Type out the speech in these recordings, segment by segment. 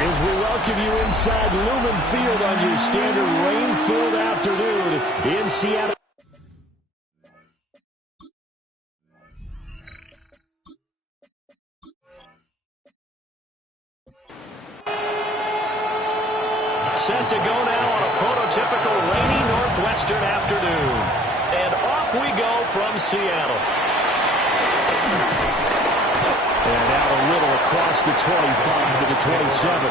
As we welcome you inside Lumen Field on your standard rain-filled afternoon in Seattle. Set to go now on a prototypical rainy northwestern afternoon. And off we go from Seattle. And out a little across the 25 to the 27.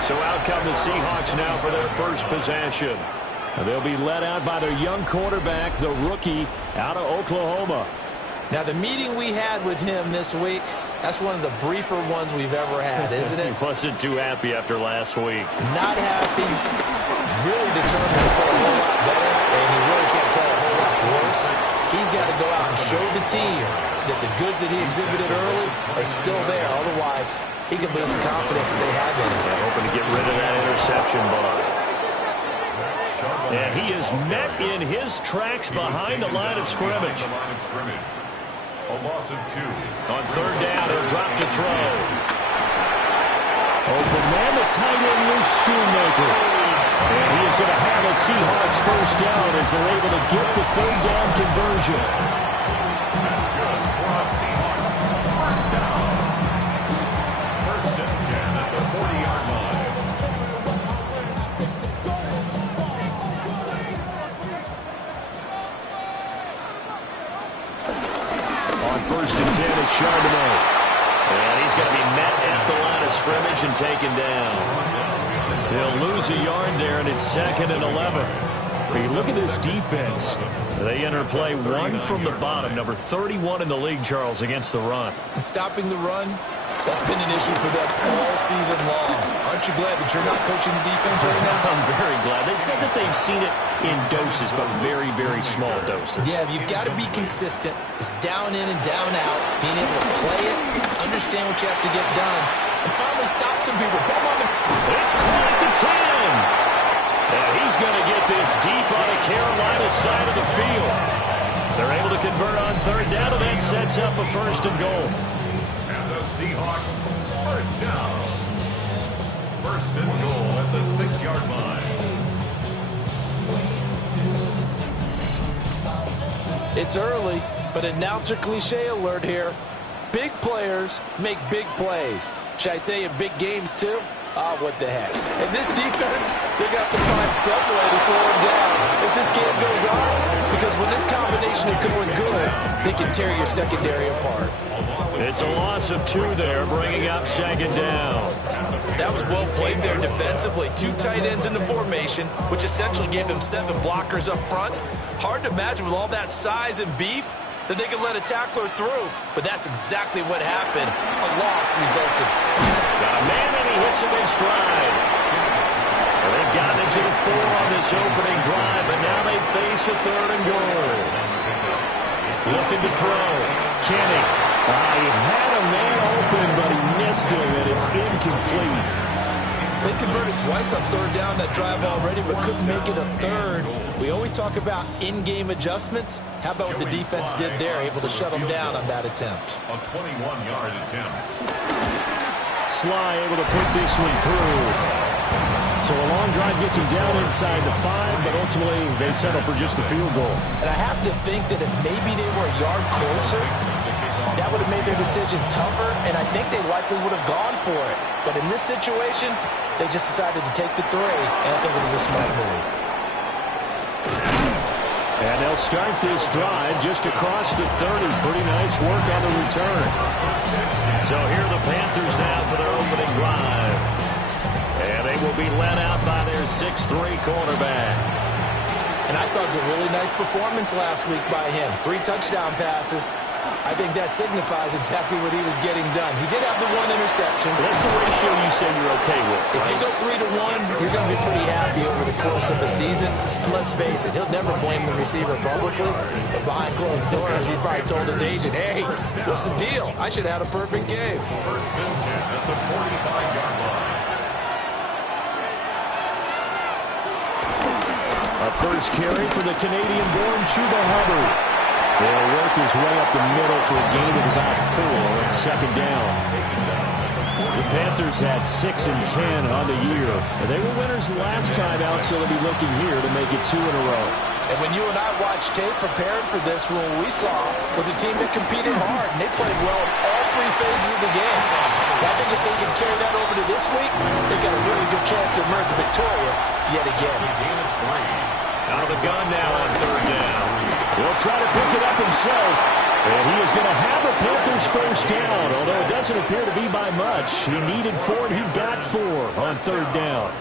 So out come the Seahawks now for their first possession. They'll be led out by their young quarterback, the rookie out of Oklahoma. Now, the meeting we had with him this week, that's one of the briefer ones we've ever had, isn't it? He wasn't too happy after last week. Not happy. Really determined to play a whole lot better, and he really can't play a whole lot worse. He's got to go out and show the team that the goods that he exhibited early are still there. Otherwise, he could lose the confidence that they have in him. Yeah, hoping to get rid of that interception ball. And he is met in his tracks behind the line of scrimmage. A loss of 2. On third down, he'll drop to throw. Open man, the tight end, Luke Schoonmaker. And he is going to have a Seahawks first down as they're able to get the third down conversion. That's good for a Seahawks first down. First and 10 at the 40-yard line. On first and 10, it's Charbonnet. And he's going to be met at the line of scrimmage and taken down. They'll lose a yard there, and it's second and 11. Hey, look at this defense. They enter play one from the bottom, number 31 in the league, Charles, against the run. And stopping the run, that's been an issue for them all season long. Aren't you glad that you're not coaching the defense right now? I'm very glad. They said that they've seen it in doses, but very, very small doses. Yeah, you've got to be consistent. It's down in and down out, being able to play it, understand what you have to get done, and finally stop some people. Come on. It's caught at the 10. And he's going to get this deep on the Carolina side of the field. They're able to convert on third down, and that sets up a first and goal. And the Seahawks first down. First and goal at the 6-yard line. It's early, but announcer cliche alert here. Big players make big plays. Should I say in big games too? Oh, what the heck. And this defense, they're going to have to find some way to slow them down as this game goes on. Because when this combination is going good, they can tear your secondary apart. It's a loss of 2 there, bringing up second down. That was well played there defensively. 2 tight ends in the formation, which essentially gave them 7 blockers up front. Hard to imagine with all that size and beef that they could let a tackler through. But that's exactly what happened. A loss resulted. Got a man and he hits him in stride. Well, they've gotten into the 4 on this opening drive, but now they face a third and goal. Looking to throw. Kenny. He had a man open, but he missed him, and it's incomplete. They converted twice on third down that drive already, but couldn't make it a third. We always talk about in-game adjustments. How about what the defense did there, able to shut them down on that attempt? A 21-yard attempt. Sly able to put this one through. So a long drive gets him down inside the 5, but ultimately they settle for just the field goal. And I have to think that if maybe they were a yard closer, that would have made their decision tougher, and I think they likely would have gone for it. But in this situation, they just decided to take the 3, and I think it was a smart move. And they'll start this drive just across the 30. Pretty nice work on the return. So here are the Panthers now for their opening drive. And they will be led out by their 6'3 quarterback. And I thought it was a really nice performance last week by him. 3 touchdown passes. I think that signifies exactly what he was getting done. He did have the 1 interception. That's the ratio you say you're okay with, If you go 3-to-1, you're going to be pretty happy over the course of the season. And let's face it, he'll never blame the receiver publicly. But behind closed doors, he probably told his agent, hey, what's the deal? I should have had a perfect game. First and 10 at the 45-yard line. A first carry for the Canadian-born Chuba Hubbard. He'll work his way up the middle for a gain of about 4 on second down. The Panthers had 6 and 10 on the year. They were winners last time out, so they'll be looking here to make it 2 in a row. And when you and I watched tape preparing for this, what we saw was a team that competed hard, and they played well in all 3 phases of the game. And I think if they can carry that over to this week, they've got a really good chance to emerge victorious yet again. Out of the gun now on 3rd down. He'll try to pick it up himself. And he is going to have a Panthers first down, although it doesn't appear to be by much. He needed 4, and he got 4 on 3rd down.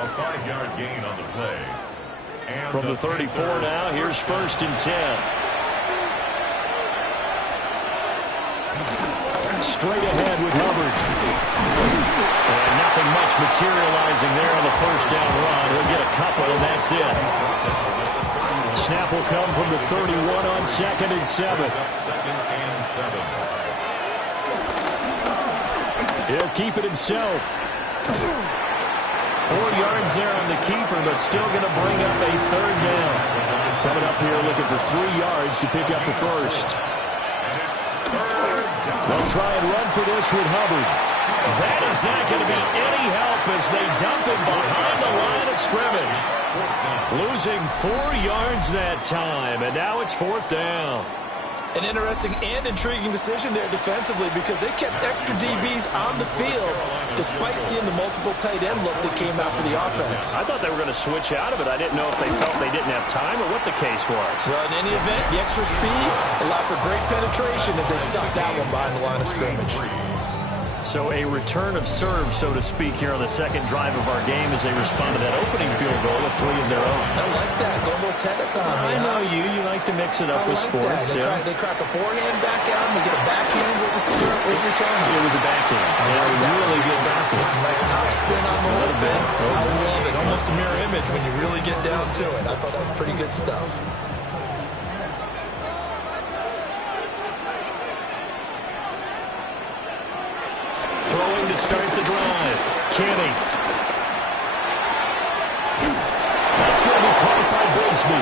A 5-yard gain on the play. And from the 34 now, here's 1st and 10. Straight ahead with Hubbard. And nothing much materializing there on the 1st down run. He'll get a couple, and that's it. Snap will come from the 31 on 2nd and 7. He'll keep it himself. 4 yards there on the keeper, but still going to bring up a 3rd down. Coming up here looking for 3 yards to pick up the first. They'll try and run for this with Hubbard. That is not going to be any help as they dump him behind the line of scrimmage. Losing 4 yards that time, and now it's 4th down. An interesting and intriguing decision there defensively because they kept extra DBs on the field despite seeing the multiple tight end look that came out for the offense. I thought they were going to switch out of it. I didn't know if they felt they didn't have time or what the case was. Well, in any event, the extra speed allowed for great penetration as they stuffed that one behind the line of scrimmage. So a return of serve, so to speak, here on the 2nd drive of our game as they respond to that opening field goal with 3 of their own. I like that. Go a little tennis on me. I know you. You like to mix it up with sports. They crack a forehand back out and they get a backhand. What was the serve? What was the return? It was a backhand. Yeah, really good backhand. It's a nice top spin on the little bit. I love it. Almost a mirror image when you really get down to it. I thought that was pretty good stuff. Throwing to start the drive. Kenny. That's going to be caught by Bigsby.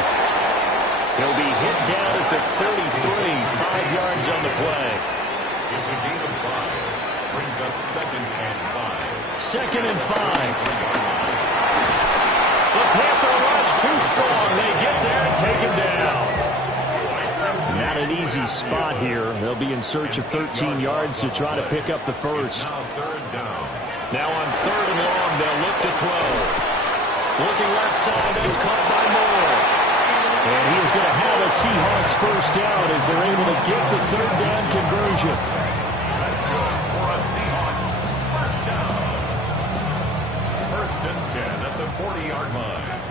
He'll be hit down at the 33. 5 yards on the play. It's a gain of 5. Brings up 2nd and 5. 2nd and 5. The Panther rush too strong. They get there and take him down. Not an easy spot here. They'll be in search of 13 yards to try to pick up the first. Now on 3rd and long, they'll look to throw. Looking left side, that's caught by Moore. And he is going to have a Seahawks first down as they're able to get the 3rd down conversion. That's good for a Seahawks first down. 1st and 10 at the 40-yard line.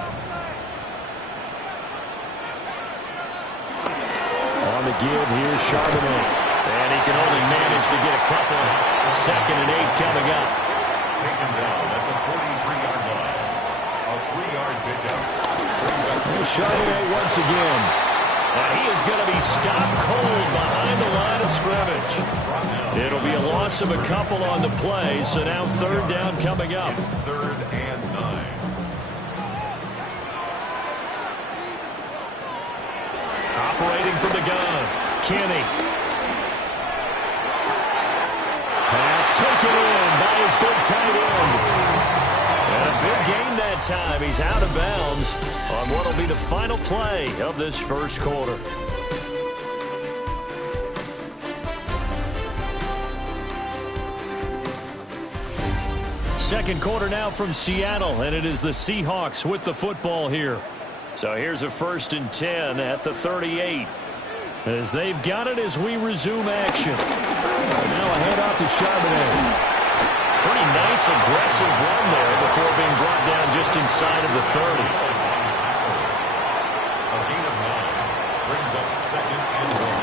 On the give, here's Charbonnet. And he can only manage to get a couple. 2nd and 8 coming up. Taken down at the 43-yard line. A 3-yard pickup. Charbonnet once again. And he is going to be stopped cold behind the line of scrimmage. It'll be a loss of a couple on the play, so now 3rd down coming up. 3rd and 9. Operating from the gun, Kenny. Pass taken in by his big tight end. And a big gain that time. He's out of bounds on what will be the final play of this first quarter. Second quarter now from Seattle, and it is the Seahawks with the football here. So here's a 1st and 10 at the 38. As they've got it as we resume action. Now a handoff to Charbonnet. Pretty nice, aggressive run there before being brought down just inside of the 30. A gain of 9 brings up 2nd and 1.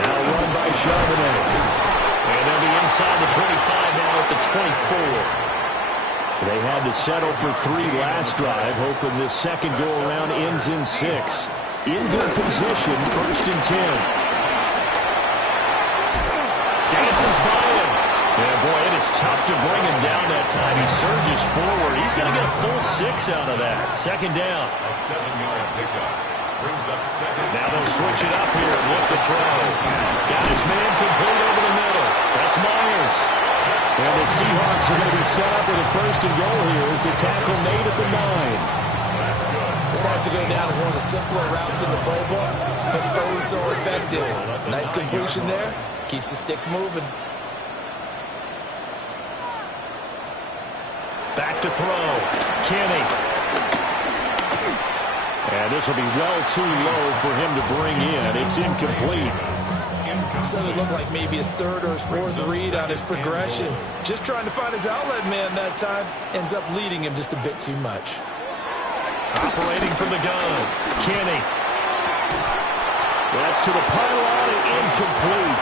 Now run by Charbonnet. And they'll be inside the 25 now at the 24. They had to settle for 3 last drive, hoping this second go-around ends in 6. In good position, 1st and 10. Dances by him. Yeah, boy, it is tough to bring him down that time. He surges forward. He's going to get a full 6 out of that. 2nd down. A 7-yard pickup brings up 2nd. Now they'll switch it up here and look to throw. Got his man complete over the middle. That's Myers. And the Seahawks are going to be set up with a first and goal here as the tackle made at the 9. This has to go down as one of the simpler routes in the playbook, but oh so effective. Nice completion there. Keeps the sticks moving. Back to throw. Kenny. And this will be well too low for him to bring in. It's incomplete. So it looked like maybe his third or his fourth read on his progression. Just trying to find his outlet man that time. Ends up leading him just a bit too much. Operating from the gun. Kenny. That's to the pylon and incomplete.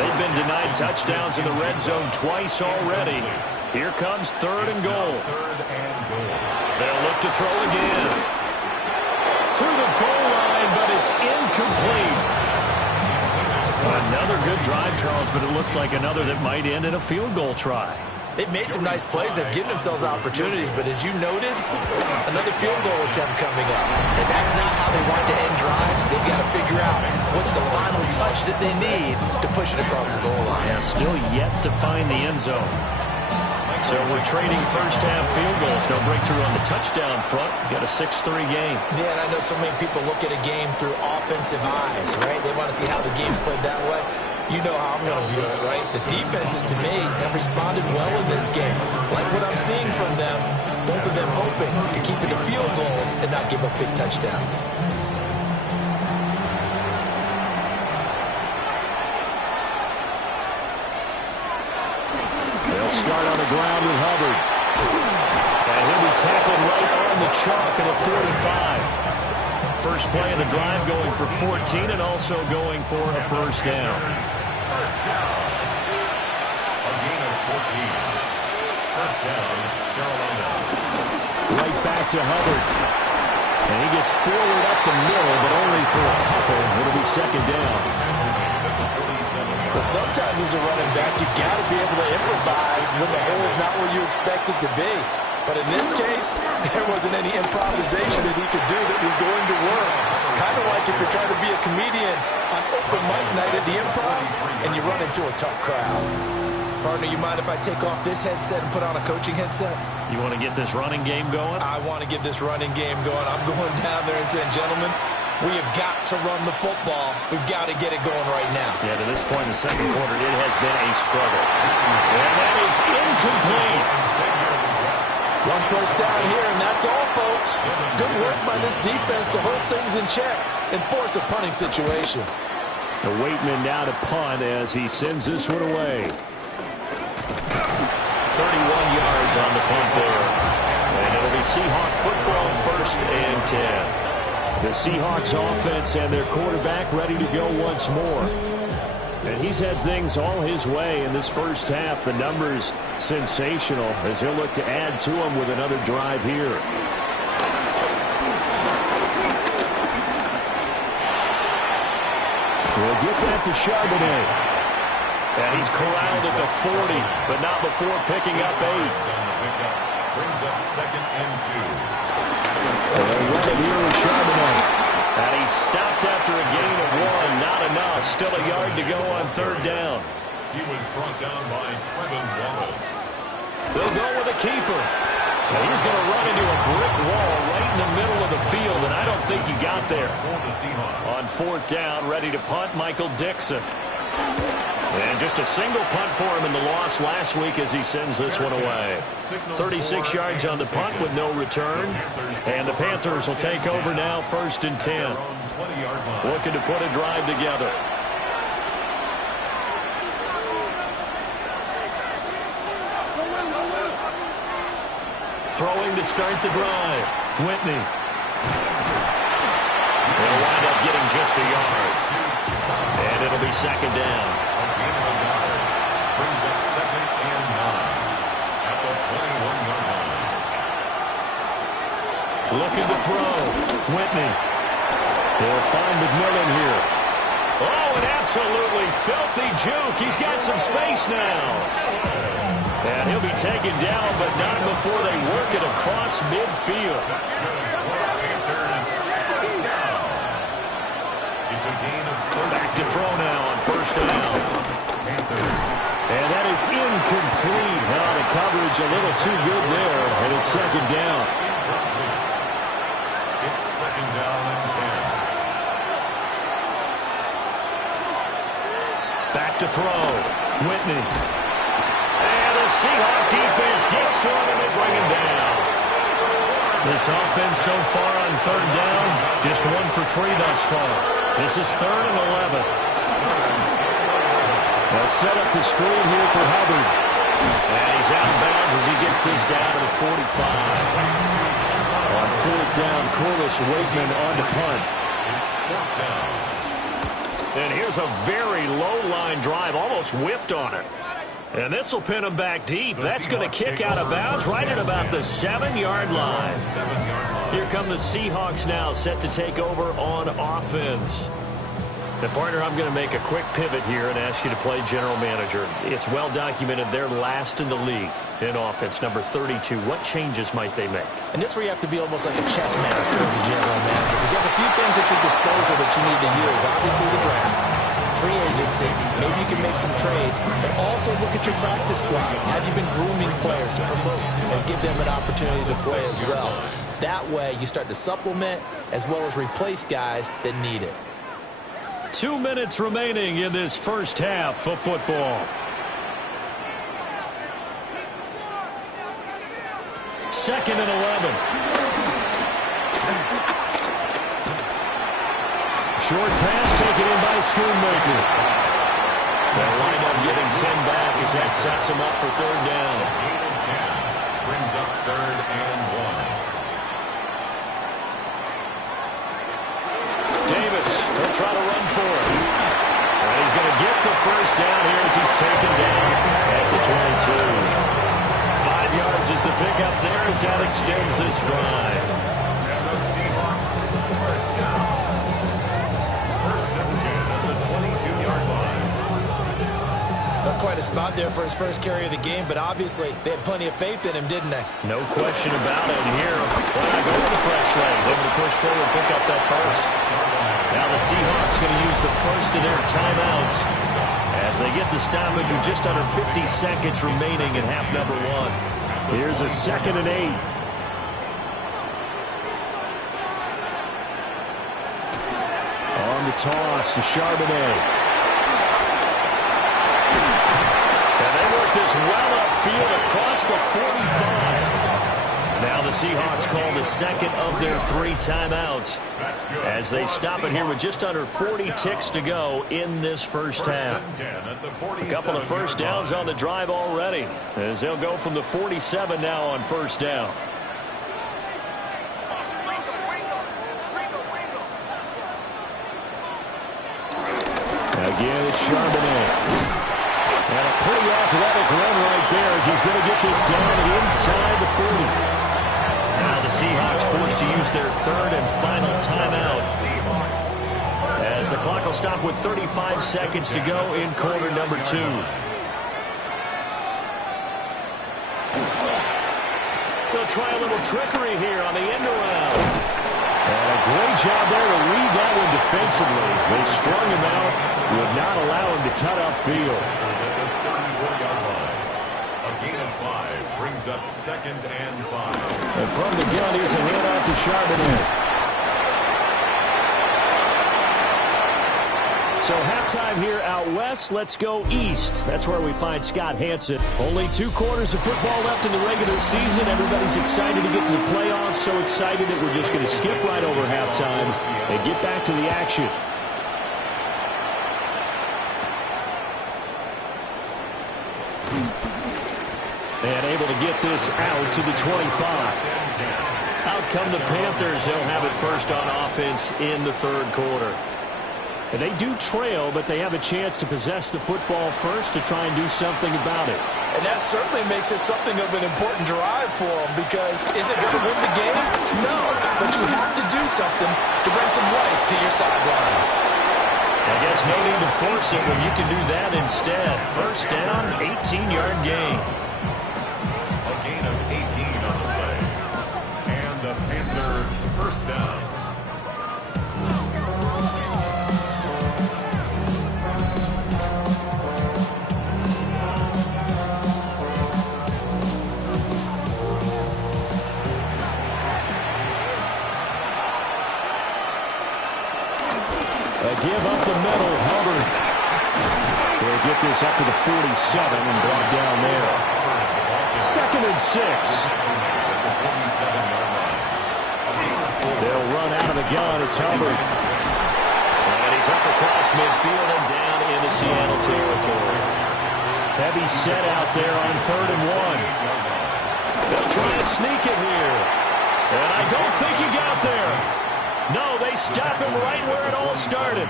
They've been denied touchdowns in the red zone twice already. Here comes third and goal. They'll look to throw again. To the goal line, but it's incomplete. Another good drive, Charles, but it looks like another that might end in a field goal try. They've made some nice plays. They've given themselves opportunities, but as you noted, another field goal attempt coming up. And that's not how they want to end drives. They've got to figure out what's the final touch that they need to push it across the goal line. Yeah, still yet to find the end zone. So we're trading first-half field goals. No breakthrough on the touchdown front. Got a 6-3 game. Yeah, and I know so many people look at a game through offensive eyes, right? They want to see how the game's played that way. You know how I'm going to view it, right? The defenses, to me, have responded well in this game. Like what I'm seeing from them, both of them hoping to keep it to field goals and not give up big touchdowns. They'll start on the ground with Hubbard. And he'll be tackled right on the chalk at the 45. First play of the drive going for 14 and also going for a first down. First down. A gain of 14. First down, Carolina. Right back to Hubbard. And he gets forward up the middle, but only for a couple. It'll be second down. Well, sometimes as a running back, you've got to be able to improvise when the hole is not where you expect it to be. But in this case, there wasn't any improvisation that he could do that was going to work. Kind of like if you're trying to be a comedian on open mic night at the Improv and you run into a tough crowd. Partner, you mind if I take off this headset and put on a coaching headset? You want to get this running game going? I want to get this running game going. I'm going down there and saying, gentlemen, we have got to run the football. We've got to get it going right now. Yeah, to this point in the second quarter, it has been a struggle. And that is incomplete. One first down here, and that's all, folks. Good work by this defense to hold things in check and force a punting situation. The Waitman now to punt as he sends this one away. 31 yards on the punt there. And it'll be Seahawk football, first and 10. The Seahawks offense and their quarterback ready to go once more. And he's had things all his way in this first half. The numbers sensational as he'll look to add to them with another drive here. We'll get that to Charbonnet. And he's corralled at the 40, but not before picking up 8. Brings up second and 2. They'll run it here with Charbonnet. And he stopped after a gain of 1. Not enough. Still a yard to go on third down. He was brought down by Trevin Wallace. They'll go with a keeper. And he's going to run into a brick wall right in the middle of the field, and I don't think he got there. On fourth down, ready to punt, Michael Dixon. And just a single punt for him in the loss last week as he sends this one away. 36 yards on the punt with no return. And the Panthers will take over now, first and 10. Looking to put a drive together. Throwing to start the drive. Whitney. They'll wind up getting just a yard. And it'll be second down. Brings up second and 9 at the 21-yard line. Looking to throw. Whitney. They'll find McMillan here. Oh, an absolutely filthy juke. He's got some space now. And he'll be taken down, but not before they work it across midfield. That's good for the Panthers. First down. It's a gain of 30. Back to throw now on first down. Panthers And that is incomplete. The coverage a little too good there, and it's second down. It's second down and 10. Back to throw. Whitney. And the Seahawks defense gets to him, and they bring him down. This offense so far on third down, just 1 for 3 thus far. This is 3rd and 11. They'll set up the screen here for Hubbard. And he's out of bounds as he gets this down to the 45. On 4th down, Corliss Wakeman on to punt. It's 4th down. And here's a very low-line drive, almost whiffed on it. And this will pin him back deep. That's going to kick out of bounds right at about the 7-yard line. Here come the Seahawks now, set to take over on offense. And partner, I'm going to make a quick pivot here and ask you to play general manager. It's well documented they're last in the league in offense, number 32. What changes might they make? And this is where you have to be almost like a chess master as a general manager, because you have a few things at your disposal that you need to use. Obviously the draft, free agency, maybe you can make some trades, but also look at your practice squad. Have you been grooming players to promote and give them an opportunity to play as well? That way you start to supplement as well as replace guys that need it. 2 minutes remaining in this first half of football. Second and 11. Short pass taken in by Schoonmaker. They'll wind up getting 10 back as that sets him up for 3rd down. 8 and 10 brings up 3rd and 1. Davis, they'll try to run for it. And he's going to get the first down here as he's taken down at the 22. 5 yards is the pickup there as that extends this drive. And the Seahawks first down. 1st and 10 at the 22-yard line. That's quite a spot there for his first carry of the game, but obviously they had plenty of faith in him, didn't they? No question about it here. Why not go with the fresh legs? Able to push forward, pick up that first. Now the Seahawks going to use the first of their timeouts as they get the stoppage with just under 50 seconds remaining in half number 1. Here's a 2nd and 8. On the toss to Charbonnet. And they work this well upfield across the 45. Now the Seahawks call the second of their 3 timeouts as they stop it here with just under 40 ticks to go in this first half. A couple of first downs on the drive already as they'll go from the 47 now on first down. Again, it's Charbonnet. And a pretty athletic run right there as he's going to get this down inside the 40. Now the Seahawks forced to use their 3rd and final timeout as the clock will stop with 35 seconds to go in quarter number 2. They'll try a little trickery here on the end around. And a great job there to read that one defensively. They strung him out, would not allow him to cut upfield. A gain of 5 brings up 2nd and 5. And from the gun, here's a handoff to Charbonnet. So halftime here out west. Let's go east. That's where we find Scott Hansen. Only 2 quarters of football left in the regular season. Everybody's excited to get to the playoffs. So excited that we're just going to skip right over halftime and get back to the action. And able to get this out to the 25. Out come the Panthers. They'll have it first on offense in the 3rd quarter. And they do trail, but they have a chance to possess the football first to try and do something about it. And that certainly makes it something of an important drive for them, because is it going to win the game? No, but you have to do something to bring some life to your sideline. I guess no need to force it when you can do that instead. First down, 18-yard gain. A gain of 18 on the play. And the Panthers first down. give up the middle. Hubbard will get this up to the 47 and brought down there. 2nd and 6. They'll run out of the gun. It's Hubbard. And he's up across midfield and down into Seattle territory. Heavy set out there on 3rd and 1. They'll try and sneak it here. And I don't think he got there. No, they stop him right where it all started.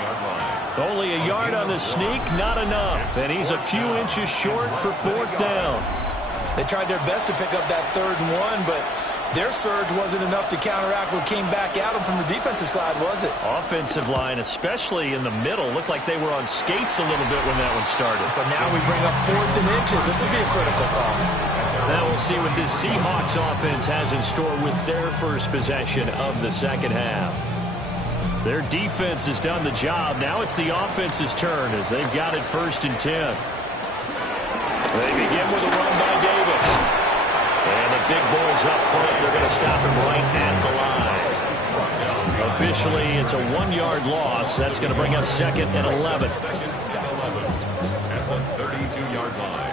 Only a yard on the sneak, not enough. And he's a few inches short for 4th down. They tried their best to pick up that 3rd and 1, but their surge wasn't enough to counteract what came back at them from the defensive side, was it? Offensive line, especially in the middle, looked like they were on skates a little bit when that one started. So now we bring up 4th and inches. This will be a critical call. Now we'll see what this Seahawks offense has in store with their first possession of the second half. Their defense has done the job. Now it's the offense's turn as they've got it 1st and 10. They begin with a run by Davis. And the big boys up front, they're going to stop him right at the line. Officially, it's a 1-yard loss. That's going to bring up 2nd and 11. 2nd and 11 at the 32-yard line.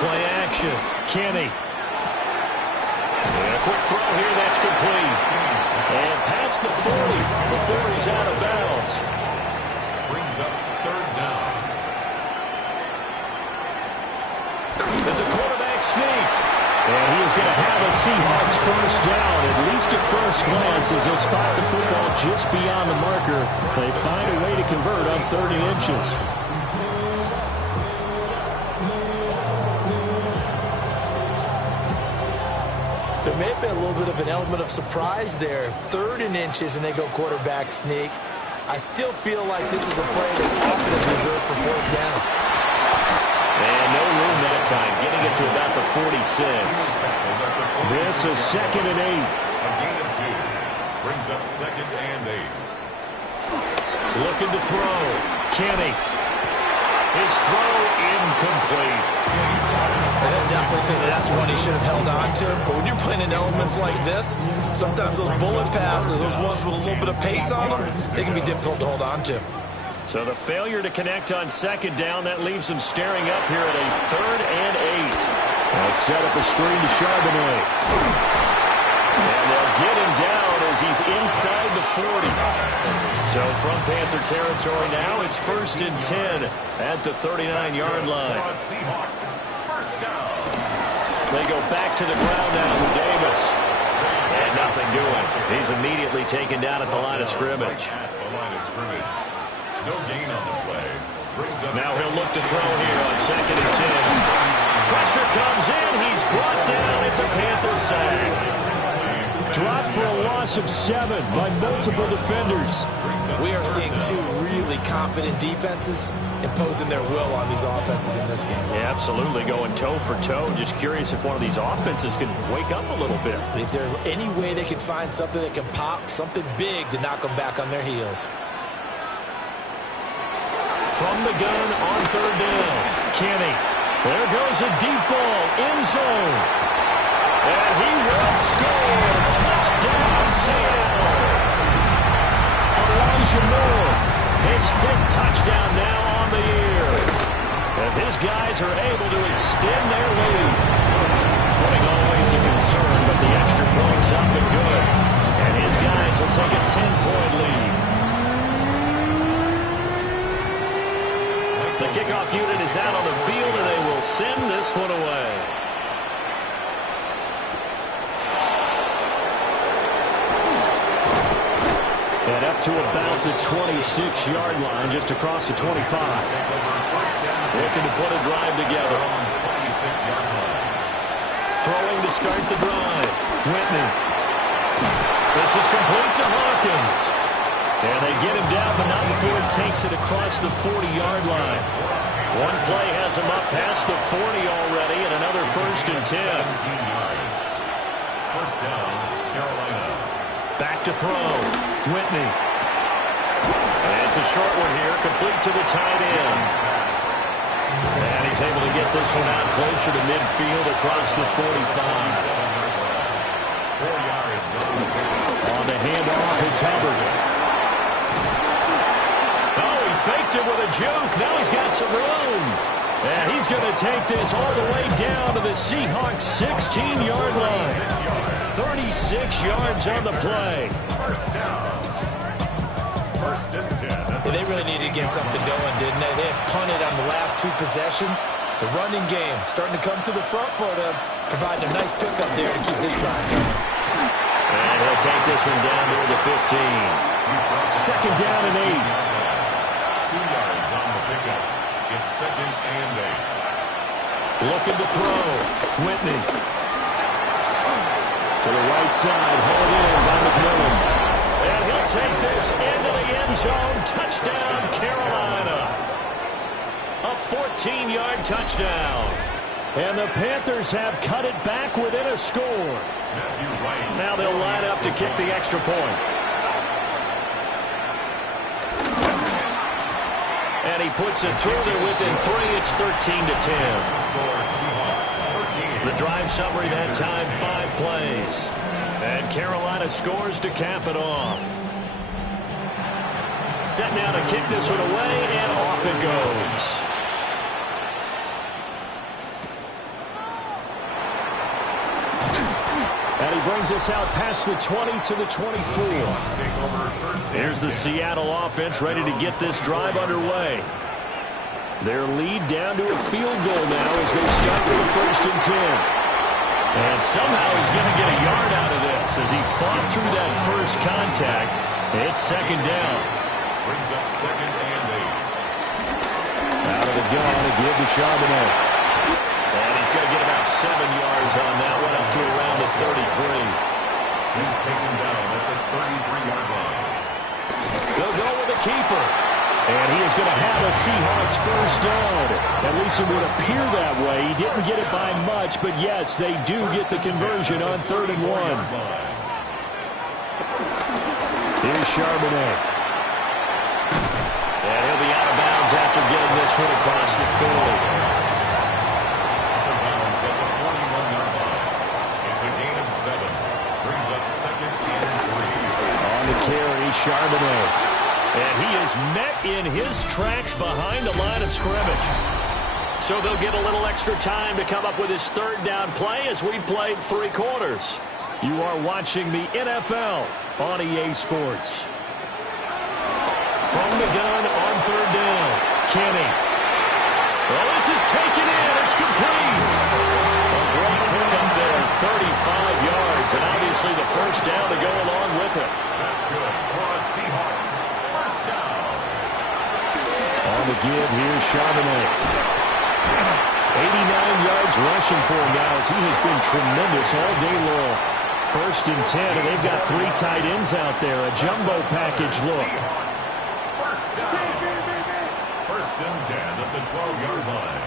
Play action. Kenny. And a quick throw here. That's complete. And past the 40. The 40's out of bounds. Brings up 3rd down. It's a quarterback sneak. And he is going to have a Seahawks 1st down, at least at first glance, as they'll spot the football just beyond the marker. They find a way to convert on 30 inches. There may have been a little bit of an element of surprise there. 3rd and inches, and they go quarterback sneak. I still feel like this is a play that often is reserved for 4th down. And no room that time, getting it to about the 46. This is 2nd and 8. A gain of 2. Brings up 2nd and 8. Looking to throw. Kenny. His throw incomplete. They'll definitely say that that's one he should have held on to. But when you're playing in elements like this, sometimes those bullet passes, those ones with a little bit of pace on them, they can be difficult to hold on to. So the failure to connect on 2nd down, that leaves him staring up here at a 3rd and 8. They'll set up a screen to Charbonnet. And they'll get him down as he's inside the 40. So from Panther territory now, it's 1st and 10 at the 39-yard line. Seahawks, 1st down. They go back to the ground now with Davis. And nothing doing. He's immediately taken down at the line of scrimmage. No gain on the play. Brings up now he'll look to throw here on 2nd and 10. Pressure comes in. He's brought down. It's a Panther sack. Dropped for a loss of 7 by multiple defenders. We are seeing 2 really confident defenses imposing their will on these offenses in this game. Yeah, absolutely, going toe for toe. Just curious if one of these offenses can wake up a little bit. Is there any way they can find something that can pop, something big to knock them back on their heels? From the gun on 3rd down, Kenny. There goes a deep ball, end zone. And he will score. Touchdown, Seattle. Elijah Moore, his 5th touchdown now on the year, as his guys are able to extend their lead. Footing always a concern, but the extra point's up and good. And his guys will take a 10-point lead. The kickoff unit is out on the field, and they will send this one away. And up to about the 26-yard line, just across the 25. Looking to put a drive together. Throwing to start the drive. Whitney. This is complete to Hawkins. And they get him down, but not before it takes it across the 40-yard line. One play has him up past the 40 already, and another 1st and 10. 1st down, Carolina. Back to throw. Whitney. And it's a short one here, complete to the tight end. And he's able to get this one out closer to midfield across the 45. On the handoff, it's Hubbard. Oh, he faked it with a juke. Now he's got some room. And he's going to take this all the way down to the Seahawks' 16-yard line. 36 yards on the play. First down. First and 10. Yeah, they really needed to get something going, didn't they? They had punted on the last two possessions. The running game starting to come to the front for them, providing a nice pickup there to keep this drive going. And he'll take this one down near the 15. Second down and 8. 2 yards on the pickup. It's second and 8. Looking to throw. Whitney. To the right side, hauled in by McMillan. And he'll take this into the end zone. Touchdown, Carolina. A 14-yard touchdown. And the Panthers have cut it back within a score. Now they'll line up to kick the extra point. And he puts it through there within 3. It's 13-10. The drive summary that time, 5 plays. And Carolina scores to cap it off. Set now to kick this one away, and off it goes. And he brings us out past the 20 to the 24. Here's the Seattle offense ready to get this drive underway. Their lead down to a field goal now as they start with a 1st and 10. And somehow he's going to get a yard out of this as he fought through that first contact. It's second down. Brings up second and 8. Out of the gun to give to Charbonnet. And he's going to get about 7 yards on that one, up to around the 33. He's taken down at the 33-yard line. They'll go with the keeper. And he is going to have a Seahawks first down. At least it would appear that way. He didn't get it by much, but yes, they do get the conversion on 3rd and 1. Here's Charbonnet. And he'll be out of bounds after getting this one across the 40. On the carry, Charbonnet. And he is met in his tracks behind the line of scrimmage. So they'll get a little extra time to come up with his 3rd down play as we played 3 quarters. You are watching the NFL on EA Sports. From the gun on 3rd down, Kenny. Well, this is taken in. It's complete. A great pickup there, 35 yards, and obviously the first down to go along with it. That's good for a Seahawks. First down. On the give, here's Charbonnet. 89 yards rushing for him now as he has been tremendous all day long. 1st and 10, and they've got 3 tight ends out there. A jumbo package look. First down. 1st and 10 at the 12-yard line.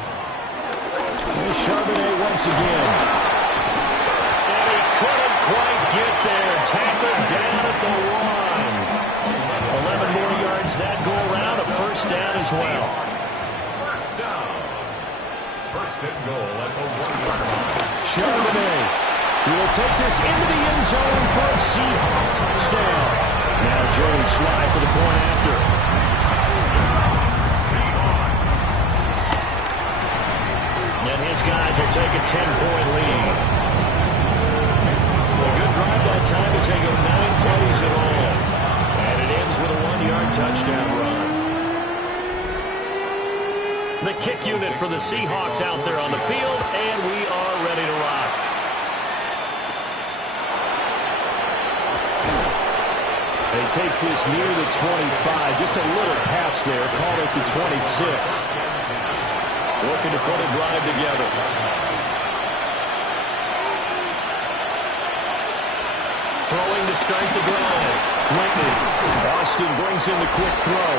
Here's Charbonnet once again. And he couldn't quite get there. Tackled down at the 1. 11 more yards that go around. A first down as well. First down. 1st and goal at the 1-yard line. Charbonnet. He will take this into the end zone for a Seahawks touchdown. Now Joey Sly for the point after. And his guys will take a 10-point lead. A good drive that time as they go 9 plays in all. And it ends with a 1-yard touchdown run. The kick unit for the Seahawks out there on the field, and we are ready to rock. He takes this near the 25. Just a little pass there. Called it the 26. Looking to put a drive together. Throwing to start the drive. Whitney. Austin brings in the quick throw.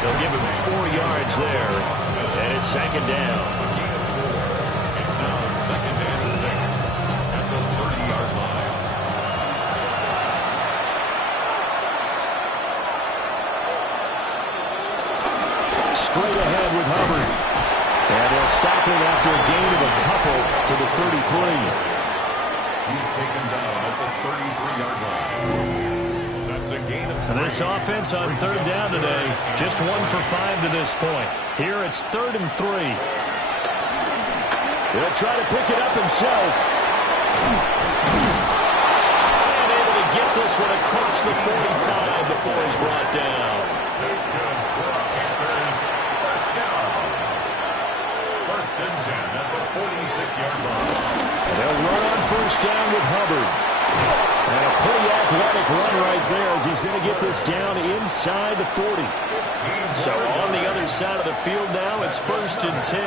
They'll give him 4 yards there. And it's second down. It's now 2nd and 6 at the 30-yard line. Straight ahead with Hubbard. And they'll stop him after a gain of a couple to the 33. He's taken down at the 33-yard line. That's a gain of 3. And this offense on third down today, just 1 for 5 to this point. Here it's 3rd and 3. He'll try to pick it up himself. And able to get this one across the 45 before he's brought down. That's good for the Panthers. First down. 1st and 10 at the 46-yard line. They'll run on first down with Hubbard. And a pretty athletic run right there as he's going to get this down inside the 40. So on the other side of the field now, it's 1st and 10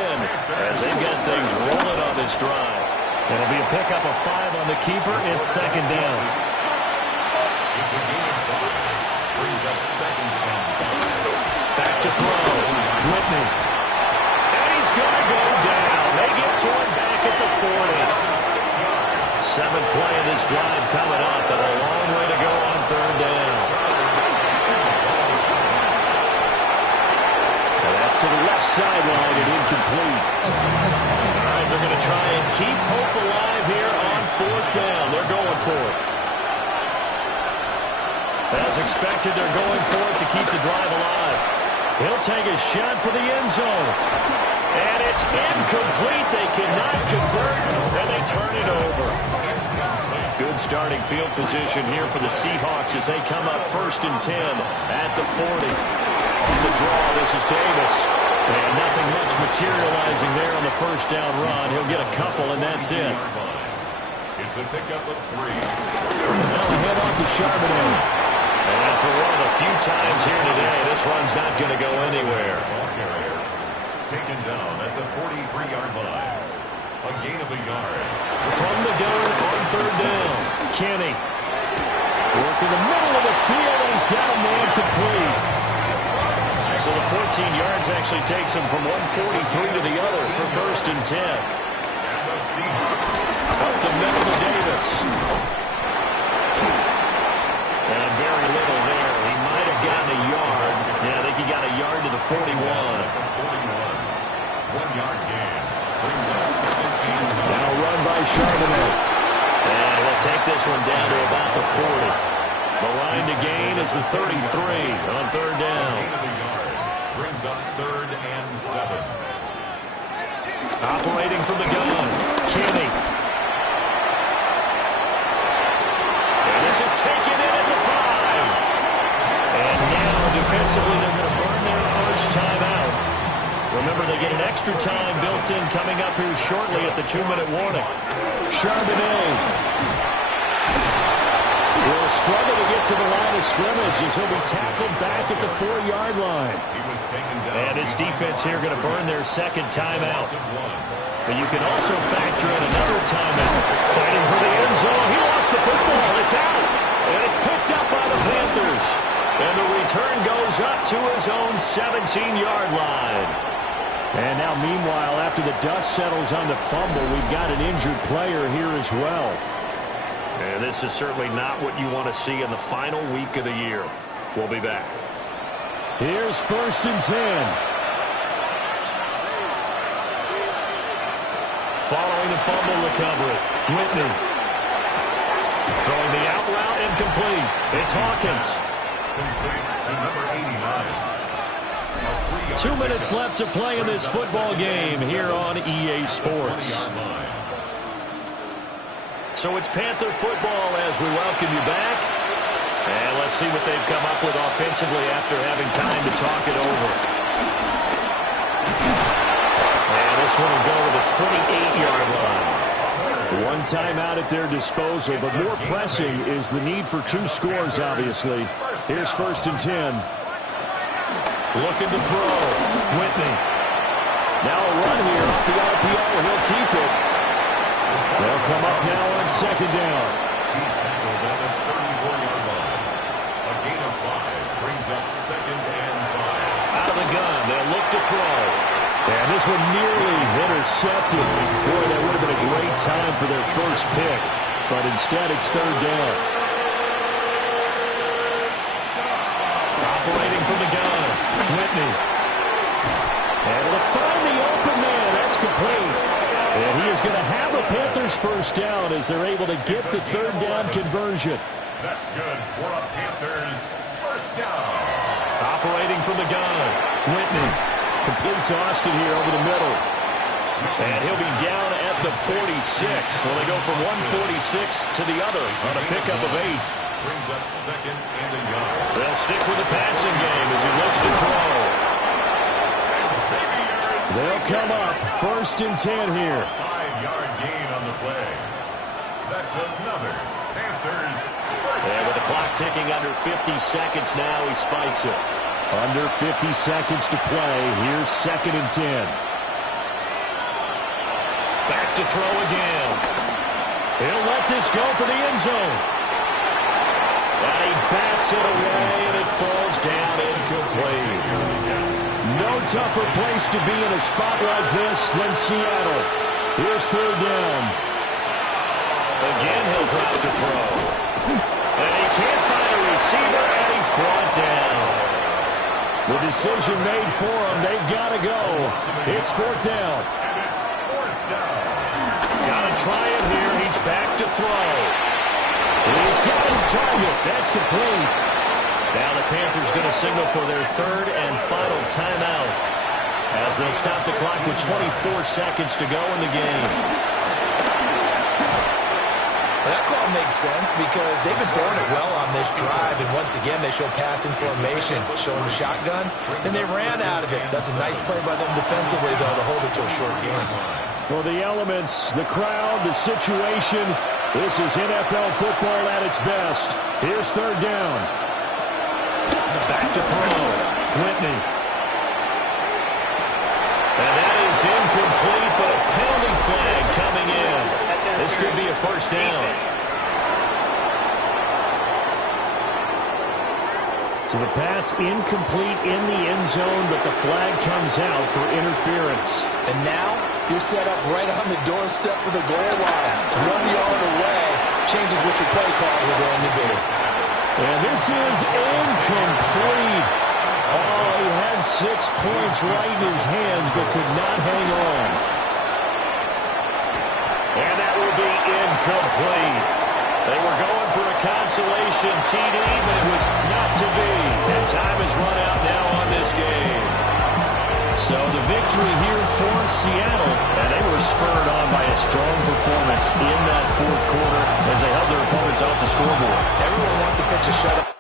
as they've got things rolling on this drive. It'll be a pickup of 5 on the keeper. It's 2nd down. It's a gain of 5. Brings up 2nd and 5. Back to throw. Whitney. And he's going to go down. They get one back at the 40. 7th play of this drive coming up, and a long way to go on 3rd down. And that's to the left sideline and incomplete. All right, they're going to try and keep hope alive here on 4th down. They're going for it. As expected, they're going for it to keep the drive alive. He'll take a shot for the end zone. And it's incomplete. They cannot convert, and they turn it over. Good starting field position here for the Seahawks as they come up 1st and 10 at the 40. On the draw, this is Davis. And nothing much materializing there on the 1st down run. He'll get a couple, and that's it. It's a pickup of 3. Now the head off to Charbonnet. And for one of the few times here today, this run's not going to go anywhere. Ball carrier taken down at the 43-yard line. A gain of a yard. From the gun on 3rd down. Kenny. Working the middle of the field, and he's got a man complete. So the 14 yards actually takes him from 143 to the other for 1st and 10. And the Seahawks. Up the middle to Davis. And very little there. He might have gotten a yard. Yeah, I think he got a yard to the 41. 1-yard gain. Brings us 2nd and 9. Now run by Charbonnet. And he'll take this one down to about the 40. The line to gain is the 33 on 3rd down. Gain of a yard. Brings up 3rd and 7. Operating from the gun. Kenny. And this is taken in at the 5. And now defensively they're going to burn their first time out. Remember, they get an extra time built in coming up here shortly at the 2-minute warning. Charbonnet will struggle to get to the line of scrimmage as he'll be tackled back at the 4-yard line. He was taken down. And his defense here going to burn their 2nd timeout. But you can also factor in another timeout. Fighting for the end zone. He lost the football. It's out. And it's picked up by the Panthers. And the return goes up to his own 17-yard line. And now, meanwhile, after the dust settles on the fumble, we've got an injured player here as well. And this is certainly not what you want to see in the final week of the year. We'll be back. Here's 1st and 10. Following the fumble recovery, Whitney. Throwing the out route incomplete. It's Hawkins. Complete to number 89. 2 minutes left to play in this football game here on EA Sports. So it's Panther football as we welcome you back. And let's see what they've come up with offensively after having time to talk it over. And this one will go to the 28-yard line. One timeout at their disposal, but more pressing is the need for 2 scores, obviously. Here's 1st and 10. Looking to throw. Whitney. Now a run here off the RPO, and he'll keep it. They'll come up now on 2nd down. He's tackled at the 34-yard line. A gain of 5 brings up 2nd and 5. Out of the gun, they'll look to throw. And this one nearly intercepted. Boy, that would have been a great time for their first pick. But instead, it's 3rd down. Operating from the gun, Whitney. And it'll find the open man. That's complete. And he is going to have a Panthers first down as they're able to get the third down conversion. That's good for a Panthers first down. Operating from the gun, Whitney completes Austin here over the middle. And he'll be down at the 46. So they go from 146 to the other on a pickup of 8. Brings up second and a yard. They'll stick with the passing game as he looks to throw. They'll come up first and 10 here. 5-yard gain on the play. That's another Panthers first. And with the clock ticking under 50 seconds now, he spikes it. Under 50 seconds to play. Here's second and 10. Back to throw again. He'll let this go for the end zone. And he bats it away, and it falls down incomplete. No tougher place to be in a spot like this than Seattle. Here's third down. Again, he'll drop to throw. And he can't find a receiver, and he's brought down. The decision made for him. They've got to go. It's fourth down. And it's fourth down. Got to try it here. He's back to throw. He's got his target. That's complete. Now the Panthers going to signal for their third and final timeout as they'll stop the clock with 24 seconds to go in the game. Well, that call makes sense because they've been throwing it well on this drive, and once again they show passing formation, showing the shotgun, and they ran out of it. That's a nice play by them defensively, though, to hold it to a short game. Well, the elements, the crowd, the situation, this is NFL football at its best. Here's third down. Back to throw. Whitney. And that is incomplete, but a penalty flag coming in. This could be a first down. So the pass incomplete in the end zone, but the flag comes out for interference. And now you're set up right on the doorstep of the goal line. 1 yard away changes what your play calls are going to be. And this is incomplete. Oh, he had 6 points right in his hands, but could not hang on. And that will be incomplete. They were going for a consolation TD, but it was not to be. And time has run out now on this game. So the victory here for Seattle, and they were spurred on by a strong performance in that fourth quarter as they held their opponents off the scoreboard. Everyone wants to pitch a shutout.